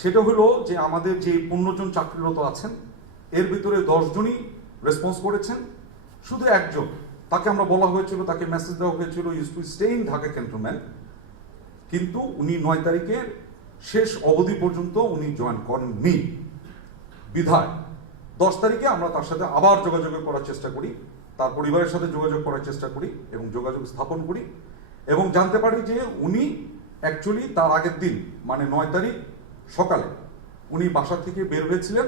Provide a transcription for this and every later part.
সেটা হলো যে আমাদের যে পনেরো জন চাকরিরত আছেন, এর ভিতরে দশজনই রেসপন্স করেছেন। শুধু একজন, তাকে আমরা বলা হয়েছিল, তাকে মেসেজ দেওয়া হয়েছিল use to stay in Dhaka cantonment কিন্তু উনি নয় তারিখের শেষ অবধি পর্যন্ত উনি জয়েন করেননি। বিধায়, দশ তারিখে আমরা তার সাথে আবার যোগাযোগ করার চেষ্টা করি, তার পরিবারের সাথে যোগাযোগ করার চেষ্টা করি এবং যোগাযোগ স্থাপন করি এবং জানতে পারি যে উনি অ্যাকচুয়ালি তার আগের দিন মানে নয় তারিখ সকালে উনি বাসা থেকে বের হয়েছিলেন।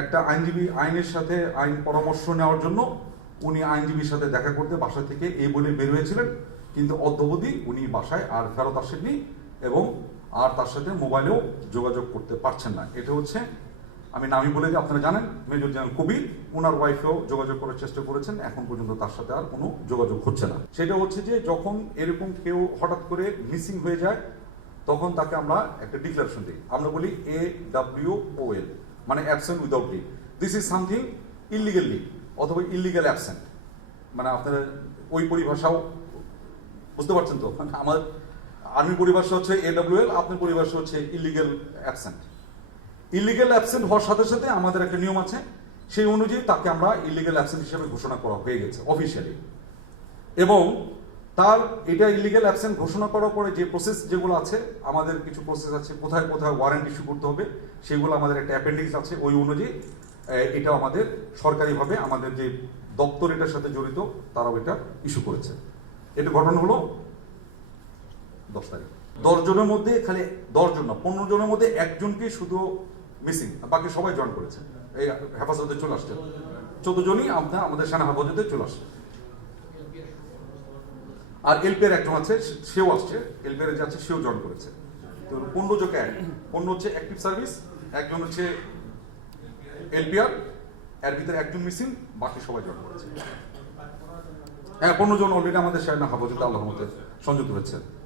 একটা আইনজীবী আইনের সাথে আইন পরামর্শ নেওয়ার জন্য উনি আইনজীবীর সাথে দেখা করতে বাসা থেকে এই বলে বের হয়েছিলেন। কিন্তু অদ্যবধি উনি বাসায় আর ফেরত আসেননি এবং আর তার সাথে মোবাইলেও যোগাযোগ করতে পারছেন না। এটা হচ্ছে, আমি নামি বলে যে আপনারা জানেন, মেজর জেনারেল কবির ওনার ওয়াইফেও যোগাযোগ করার চেষ্টা করেছেন, এখন পর্যন্ত তার সাথে আর কোনো যোগাযোগ হচ্ছে না। সেটা হচ্ছে যে যখন এরকম কেউ হঠাৎ করে মিসিং হয়ে যায় তখন তাকে আমরা একটা ডিক্লারেশন দিই। আমরা বলি এ ডাব্লিউ ও এল মানে absent without leave this is something illegal leave অথবা ইলিগাল অ্যাবসেন্ট মানে আপনারা ওই পরিভাষাও বুঝতে পারছেন তো? মানে আমার আর্মি পরিভাষা হচ্ছে এ ডাব্লিউ এডব্লিউএল আপনার পরিভাষা হচ্ছে ইলিগাল অ্যাবসেন্ট ইলিগাল অ্যাবসেন্ট হওয়ার সাথে সাথে আমাদের একটা নিয়ম আছে, সেই অনুযায়ী তাকে আমরা ইলিগাল অ্যাবসেন্ট হিসেবে ঘোষণা করা হয়ে গেছে অফিসিয়ালি এবং তার এটা ইলিগাল অ্যাবসেন্ট ঘোষণা করার পরে যে প্রসেস যেগুলো আছে, আমাদের কিছু প্রসেস আছে, কোথায় কোথায় ওয়ারেন্ট ইস্যু করতে হবে, সেগুলো আমাদের একটা অ্যাপেন্ডিক্স আছে, ওই অনুযায়ী এটা আমাদের সরকারিভাবে আমাদের যে দপ্তর এটার সাথে জড়িত, তারাও এটা ইস্যু করেছে। এটা ঘটনা হলো দশ তারিখ। দশ জনের মধ্যে খালি দশ জন না, পনেরো জনের মধ্যে একজনকে শুধু মিসিং বাকি সবাই জয়েন করেছে। এই হেফাজতে চলে আসছে। চোদ্দ জনই আপনার আমাদের সেনা হেফাজতে চলে আসছে। আর এলপের একজন আছে, সেও আসছে। এলপের যে আছে, সেও জয়েন করেছে। তো পণ্য যোগ এক। পণ্য হচ্ছে অ্যাক্টিভ সার্ভিস একজন হচ্ছে এলপিআর, এর ভিতরে একজন মিসিং বাকি সবাই জয়েন করেছে। হ্যাঁ পনেরো জন অলরেডি আমাদের সেনা হেফাজতে আল্লাহ মধ্যে সংযুক্ত হয়েছে।